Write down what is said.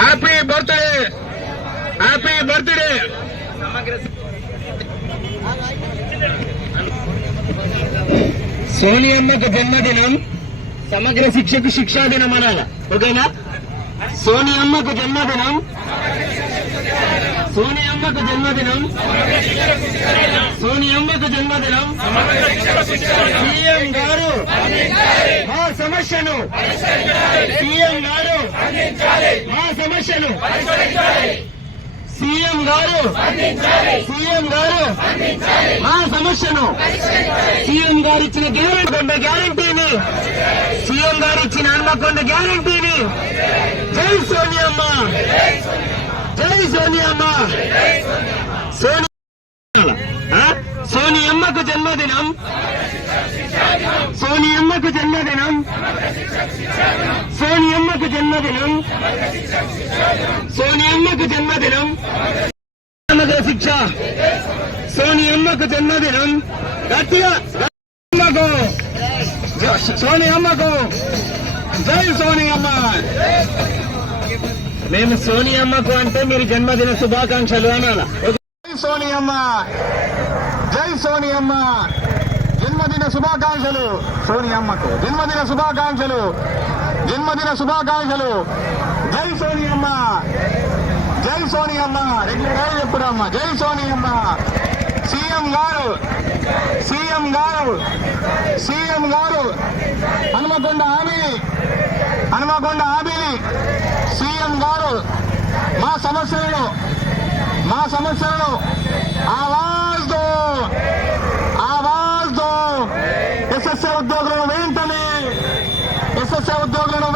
Happy birthday happy birthday సోనియమ్మకు జన్మదినం. సమగ్ర శిక్షకు శిక్షా దినం అనాల. ఓకేనా? సోనియమ్మకు జన్మదినం. సోనియమ్మకు జన్మదినం. సోనియమ్మకు జన్మదినం. సీఎం గారు. మా సమస్యను. సీఎం గారు. మా సీఎం గారు సీఎం గారు మా సమస్యను సీఎం గారు ఇచ్చిన గ్యారెంటీ గ్యారంటీని. సీఎం గారు ఇచ్చిన హన్మకొండ గ్యారంటీని. జై సోనియమ్మ. జై సోనియమ్మ. సోని సోనియమ్మకు జన్మదినం. సోనియమ్మకు జన్మదినం. జన్మదినం సోనియమ్మకు జన్మదినం సమగ్ర శిక్ష సోనియమ్మకు జన్మదినం గట్టిగా అమ్మకు సోనియమ్మకు జై సోనియమ్మ. మేము సోనియమ్మకు అంటే మీరు జన్మదిన శుభాకాంక్షలు అనాల. జై సోనియమ్మ జై సోనియమ్మ. జన్మదిన శుభాకాంక్షలు సోనియమ్మకు జన్మదిన శుభాకాంక్షలు. జన్మదిన శుభాకాంక్షలు. జై సోనియమ్మ. జై సోనియమ్మ. రెగ్యులర్ చెప్పుడమ్మ జై సోనియమ్మ. సీఎం గారు. సీఎం గారు. సీఎం గారు. హనుమకొండ హామీని హనుమకొండ హామీని సీఎం గారు మా సమస్యలను మా సమస్యలను ఆవాజ్ దో ఆవాజ్ దో ఎస్ఎస్ఏ ఉద్యోగులను వెంటనే ఎస్ఎస్ఏ ఉద్యోగులను వెంటనే